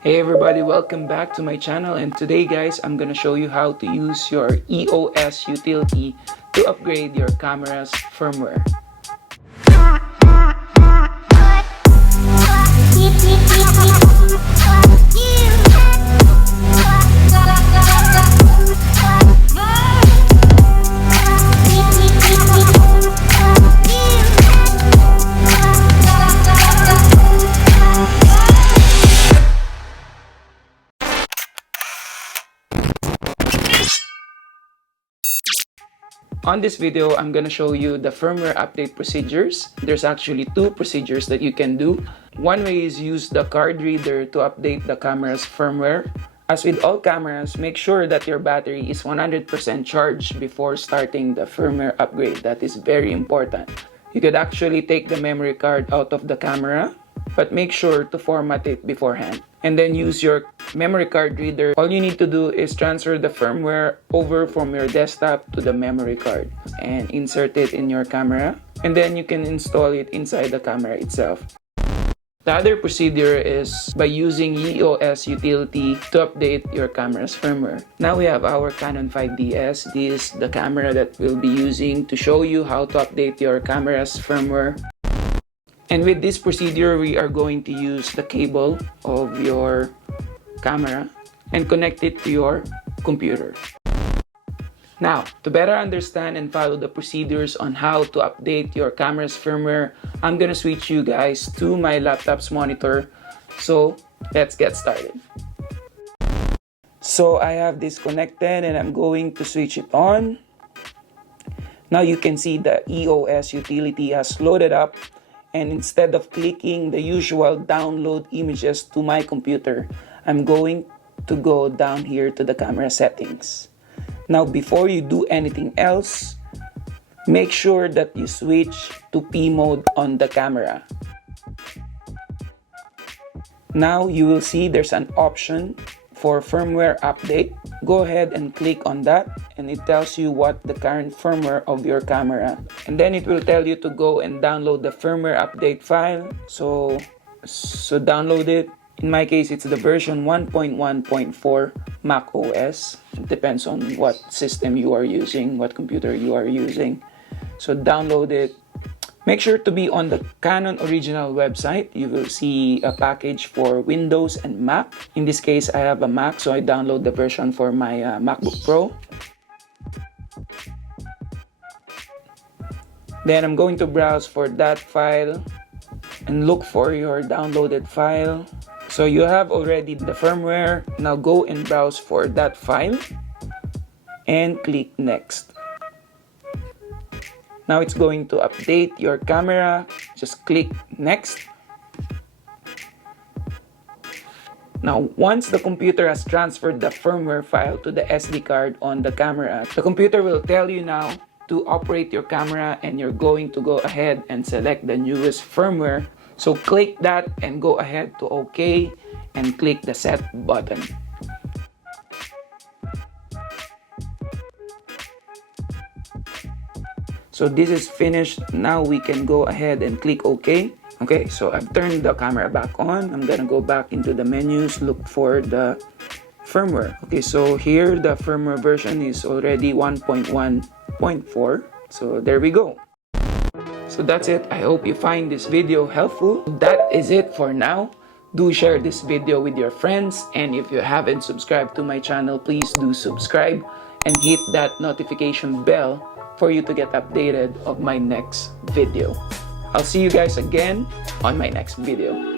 Hey everybody, welcome back to my channel, and today guys I'm gonna show you how to use your EOS Utility to upgrade your camera's firmware. On this video, I'm gonna show you the firmware update procedures. There's actually two procedures that you can do. One way is use the card reader to update the camera's firmware. As with all cameras, make sure that your battery is 100% charged before starting the firmware upgrade. That is very important. You could actually take the memory card out of the camera, but make sure to format it beforehand. And then use your memory card reader. All you need to do is transfer the firmware over from your desktop to the memory card and insert it in your camera. And then you can install it inside the camera itself. The other procedure is by using EOS Utility to update your camera's firmware. Now we have our Canon 5DS. This is the camera that we'll be using to show you how to update your camera's firmware. And with this procedure, we are going to use the cable of your camera and connect it to your computer. Now, to better understand and follow the procedures on how to update your camera's firmware, I'm gonna switch you guys to my laptop's monitor. So, let's get started. So, I have this connected and I'm going to switch it on. Now you can see the EOS Utility has loaded up. And instead of clicking the usual download images to my computer, I'm going to go down here to the camera settings. Now, before you do anything else, make sure that you switch to P mode on the camera. Now, you will see there's an option for firmware update. Go ahead and click on that, and it tells you what the current firmware of your camera. And then it will tell you to go and download the firmware update file. So download it. In my case, it's the version 1.1.4 Mac OS. It depends on what system you are using, what computer you are using. So download it. Make sure to be on the Canon original website. You will see a package for Windows and Mac. In this case, I have a Mac, so I download the version for my MacBook Pro. Then I'm going to browse for that file and look for your downloaded file. So you have already the firmware. Now go and browse for that file and click Next. Now it's going to update your camera. Just click Next. Now, once the computer has transferred the firmware file to the SD card on the camera, the computer will tell you now to operate your camera, and you're going to go ahead and select the newest firmware. So click that and go ahead to OK and click the Set button. So this is finished. Now we can go ahead and click OK. Okay, so I've turned the camera back on. I'm gonna go back into the menus, look for the firmware. Okay, so here the firmware version is already 1.1.4. So there we go. So that's it. I hope you find this video helpful. That is it for now. Do share this video with your friends, and if you haven't subscribed to my channel, please do subscribe and hit that notification bell for you to get updated of my next video. I'll see you guys again on my next video.